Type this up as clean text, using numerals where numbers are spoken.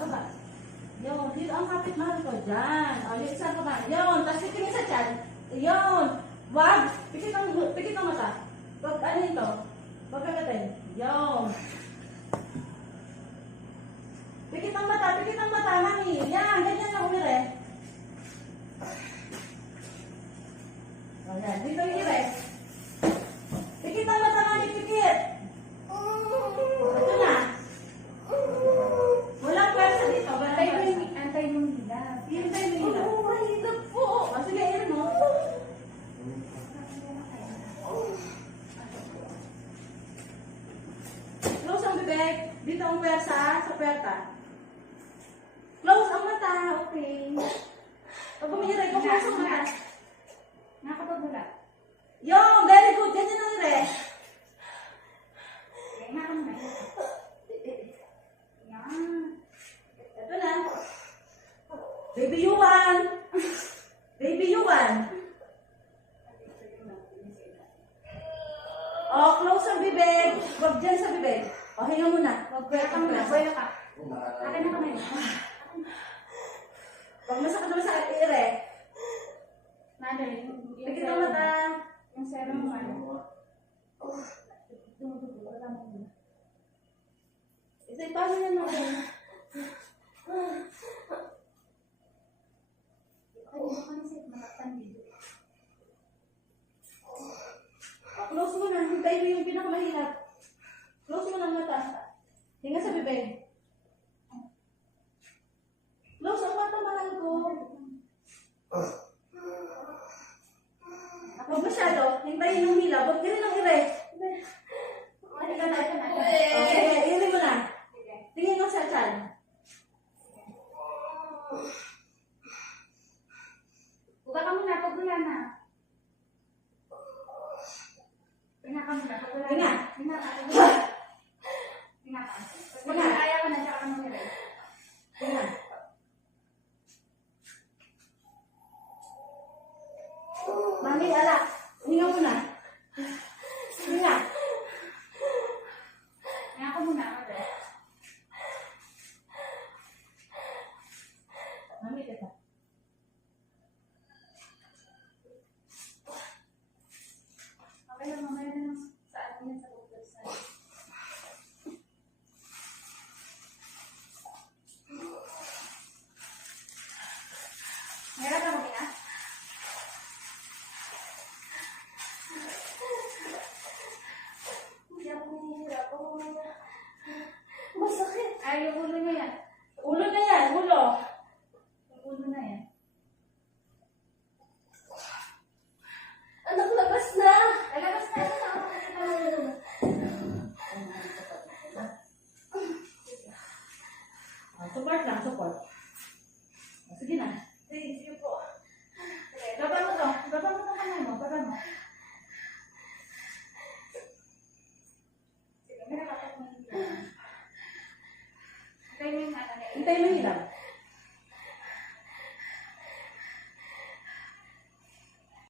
baba. Yun, dito ang kapit mahal ko. Diyan. O, yung isa baba. Yun, tapos titingin sa tiyan. Yun. Wag. Pikit ang mata. Wag, ano ito? Wag kagatin. Yun. Pikit ang mata, mami. Yan, ganyan lang umire. O, yan. Dito yung ire. Pikit ang mata, mami. Pikit. Ito na. Walang pwersa dito. Antay mong hilap. Hintay mo yun. Oo, mahirap po. O, sige, irin mo. Close ang bibig. Dito ang pwersa sa puwerta. Close ang mata. Okay. Pag umiiray ko, close ang mata. Nakapagula. Yung, very good. Ganyan ang ire. Okay, nakamay. Yan. Ito na. Baby Yuan. Baby Yuan. O, close ang bibig. Huwag dyan sa bibig. O, hinga muna. Huwag Buwaya ka muna, buwaya ka. Akin na kamay. Huwag masakit na masakit. Ire. Mother, Pikit ang mata. yung serum mo, ano? Dumudugo, wala mo muna. Isa, paano yan natin? Ano ka na siya, mataktan dito. Close mo na. Hintay mo yung pinakamahirap. Close mo ng mata. Hinga sa bibig. Close ang mata, mahal ko. Huwag masyado. Hintayin yung hila. Huwag ganun ang ire. Halika na, ito na. Okay, ire mo na. Tingin mo sa tiyan. Buka ka muna, pagula na. Hinga ka muna, pagula na. Hinga. Hinga ka, hinga ka. Pag Hinga. kaya ko na, tsaka ka muna rin. Hinga. Mami, ala. Hinga muna. Hinga. Hinga ka muna, mother. Mami, teka. Okay lang, mamaya na lang sa atin yan sa doctor side. Meron ka magina? Hindi ako nahihirap. Masakit. Ay, yung ulo niya yan. Ulo na yan, ulo. Yung ulo na yan. Anak, labas na. Lalabas na ito. Support lang, support. Sige na. Sige po. Okay, baba mo to. Baba mo to kamay mo. Baba mo. Sige, may nakapat mo yung hilap. Okay, may ano na. Hintay mo hilang.